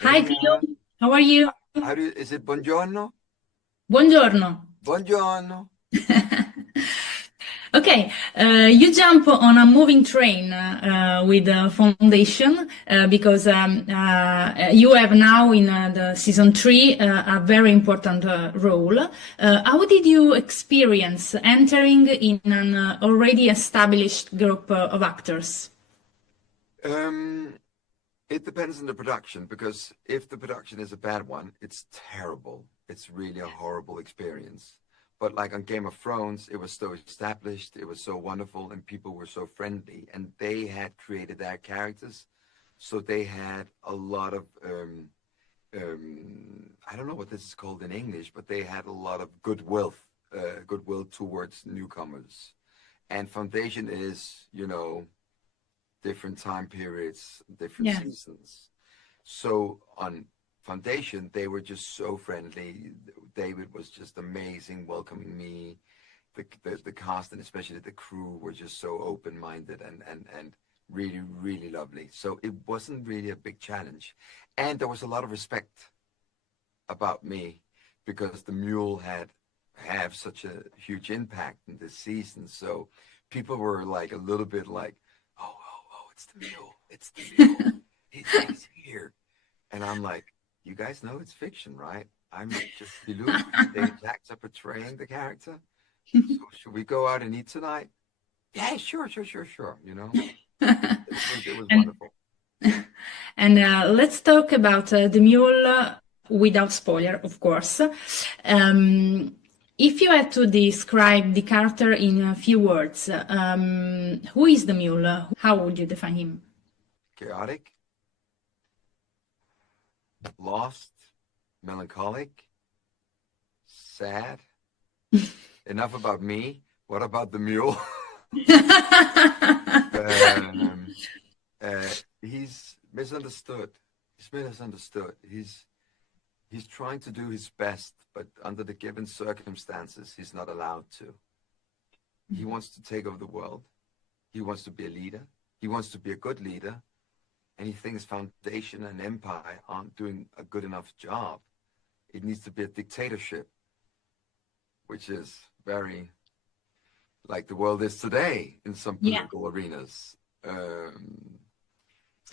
Hi, Hey, Pilou. How are you? is it buongiorno? Buongiorno. Buongiorno. Okay, you jump on a moving train with the foundation because you have now in the season three a very important role. How did you experience entering in an already established group of actors? Um, it depends on the production because if the production is a bad one, it's terrible. It's really a horrible experience. But like on Game of Thrones, it was so established, it was so wonderful, and people were so friendly, and they had created their characters, so they had a lot of I don't know what this is called in English, but they had a lot of goodwill towards newcomers. And Foundation is, different time periods, different Yeah. seasons. So on Foundation, they were just so friendly. David was just amazing, welcoming me. The cast and especially the crew were just so open-minded and really, really lovely. So it wasn't really a big challenge. And there was a lot of respect about me because the Mule had have such a huge impact in this season. So people were like a little bit like, oh, it's the Mule. It's the Mule. He's here. And I'm like, you guys know it's fiction, right? I'm just Pilou. Stage actor portraying the character. So should we go out and eat tonight? Yeah, sure. It was And wonderful. let's talk about the mule without spoiler, of course. If you had to describe the character in a few words, who is the mule? How would you define him? Chaotic, lost, melancholic, sad. Enough about me. What about the mule? um, uh, he's misunderstood. He's misunderstood. He's trying to do his best, but under the given circumstances, he's not allowed to. He wants to take over the world. He wants to be a leader. He wants to be a good leader. And he thinks foundation and empire aren't doing a good enough job. It needs to be a dictatorship, which is very like the world is today in some Yeah, political arenas. Um,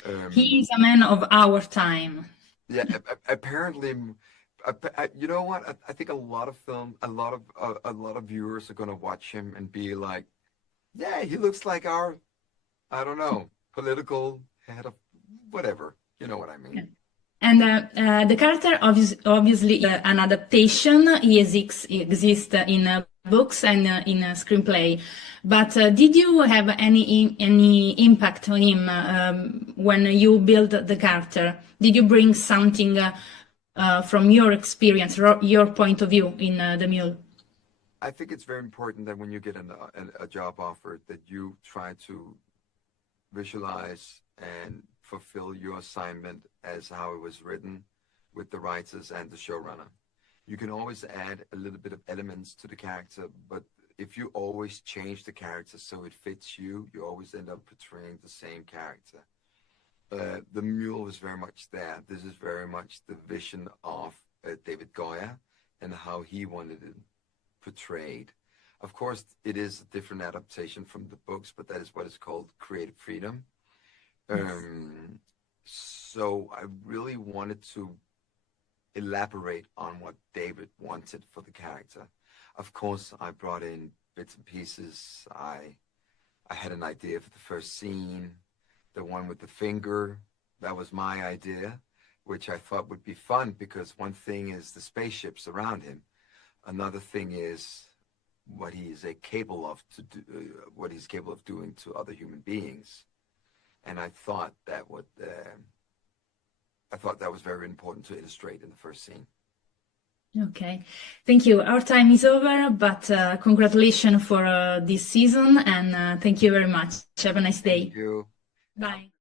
he um, is a man of our time. yeah, apparently, you know what? I think a lot of viewers are going to watch him and be like, yeah, he looks like our, I don't know, political head of whatever. You know what I mean? And the character obviously an adaptation. He exists in books and in a screenplay. But did you have any impact on him when you built the character? Did you bring something from your experience, your point of view in the Mule? I think it's very important that when you get a job offer, that you try to visualize and fulfill your assignment as how it was written with the writers and the showrunner. You can always add a little bit of elements to the character, but if you always change the character so it fits you, you always end up portraying the same character. The Mule was very much there. This is very much the vision of David Goya and how he wanted it portrayed. Of course, it is a different adaptation from the books, but that is what is called creative freedom. Yes. So I really wanted to elaborate on what David wanted for the character. Of course, I brought in bits and pieces. I had an idea for the first scene, the one with the finger. That was my idea, which I thought would be fun because one thing is the spaceships around him. Another thing is what he is capable of to do, what he's capable of doing to other human beings. And I thought that was very important to illustrate in the first scene. Okay, thank you. Our time is over, but congratulations for this season and thank you very much. Have a nice Thank day. you. Bye.